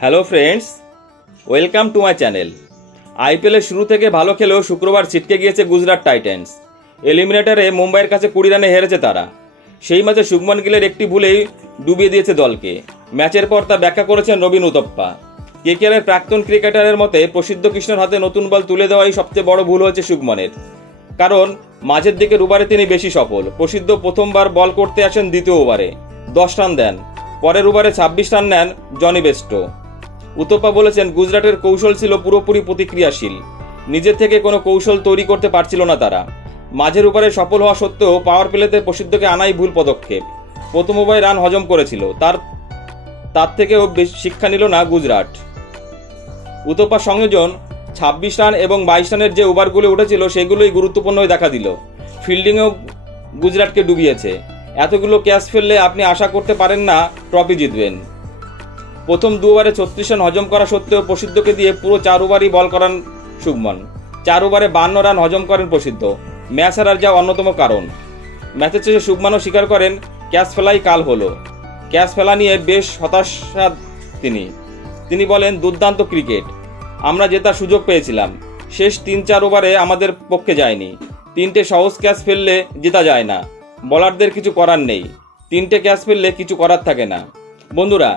Hello friends, welcome to my channel. আইপিএলের শুরু থেকে ভালো খেলেও শুক্রবার ছিটকে গিয়েছে গুজরাট টাইটান্স। এলিমিনেটরে মুম্বাইয়ের কাছে 20 রানে হেরেছে তারা। সেই ম্যাচে শুভমন গিলের একটি ভুলেই ডুবিয়ে দিয়েছে দলকে। ম্যাচের পর তা ব্যাখ্যা করেছেন রবিন উতপ্পা। কেকেআরের প্রাক্তন ক্রিকেটারের মতে প্রসিদ্ধ কৃষ্ণর হাতে নতুন বল তুলে দেওয়াই সবচেয়ে বড় ভুল হয়েছে শুভমনের, কারণ মাঝের দিকের ওভারে তিনি বেশি সফল। প্রসিদ্ধ প্রথমবার বল করতে আসেন দ্বিতীয় ওভারে 10 রান দেন, পরের ওভারে 26 রান নেন জনি বেস্টো। উতপ্পা বলেছেন, গুজরাটের কৌশল ছিল পুরোপুরি প্রতিক্রিয়াশীল, নিজের থেকে কোনো কৌশল তৈরি করতে পারছিল না তারা। মাঝের ওভারে সফল হওয়া সত্ত্বেও পাওয়ার প্লেতে প্রসিদ্ধকে আনাই ভুল পদক্ষেপ। প্রথম ওভারে রান হজম করেছিল, তার থেকেও শিক্ষা নিল না গুজরাট। উতপ্পার সংযোজন 26 রান এবং 22 রানের যে ওভারগুলো উঠেছিল সেগুলোই গুরুত্বপূর্ণ হয়ে দেখা দিল। ফিল্ডিংয়েও গুজরাটকে ডুবিয়েছে। এতগুলো ক্যাচ ফেললে আপনি আশা করতে পারেন না ট্রফি জিতবেন। প্রথম 2 ওভারে 36 রান হজম করা সত্ত্বেও প্রসিদ্ধকে দিয়ে পুরো 4 ওভারই বল করান শুভমন। 4 ওভারে 52 রান হজম করেন প্রসিদ্ধ। ম্যাচ হারার যা অন্যতম কারণ। ম্যাচের শেষে শুভমনও স্বীকার করেন, ক্যাচ ফেলাই কাল হলো। ক্যাচ ফেলা নিয়ে বেশ হতাশা তিনি বলেন, দুর্দান্ত ক্রিকেট, আমরা জেতার সুযোগ পেয়েছিলাম। শেষ 3-4 ওভারে আমাদের পক্ষে যায়নি। 3টে সহজ ক্যাচ ফেললে জেতা যায় না। বোলারদের কিছু করার নেই, 3টে ক্যাচ ফেললে কিছু করার থাকে না। বন্ধুরা,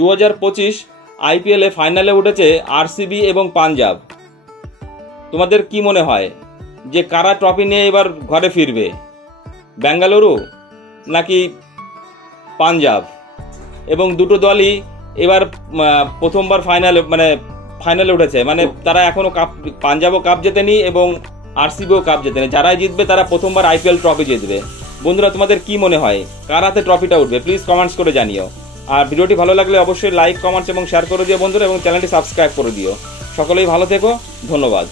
2025 আইপিএলে ফাইনালে উঠেছে আরসিবি এবং পাঞ্জাব। তোমাদের কি মনে হয় যে কারা ট্রফি নিয়ে এবার ঘরে ফিরবে, বেঙ্গালুরু নাকি পাঞ্জাব? এবং দুটো দলই এবার প্রথমবার ফাইনালে উঠেছে, তারা এখনো কাপ, পাঞ্জাবও কাপ জেতেনি এবং আরসিবিও কাপ জেতেনি। যারাই জিতবে তারা প্রথমবার আইপিএল ট্রফি জিতবে। বন্ধুরা, তোমাদের কি মনে হয় কার হাতে ট্রফিটা উঠবে? প্লিজ কমেন্টস করে জানিও। আর ভিডিওটি ভালো লাগলে অবশ্যই লাইক, কমেন্টস এবং শেয়ার করে দিও বন্ধুরা, এবং চ্যানেলটি সাবস্ক্রাইব করে দিও। সকলেই ভালো থেকো, ধন্যবাদ।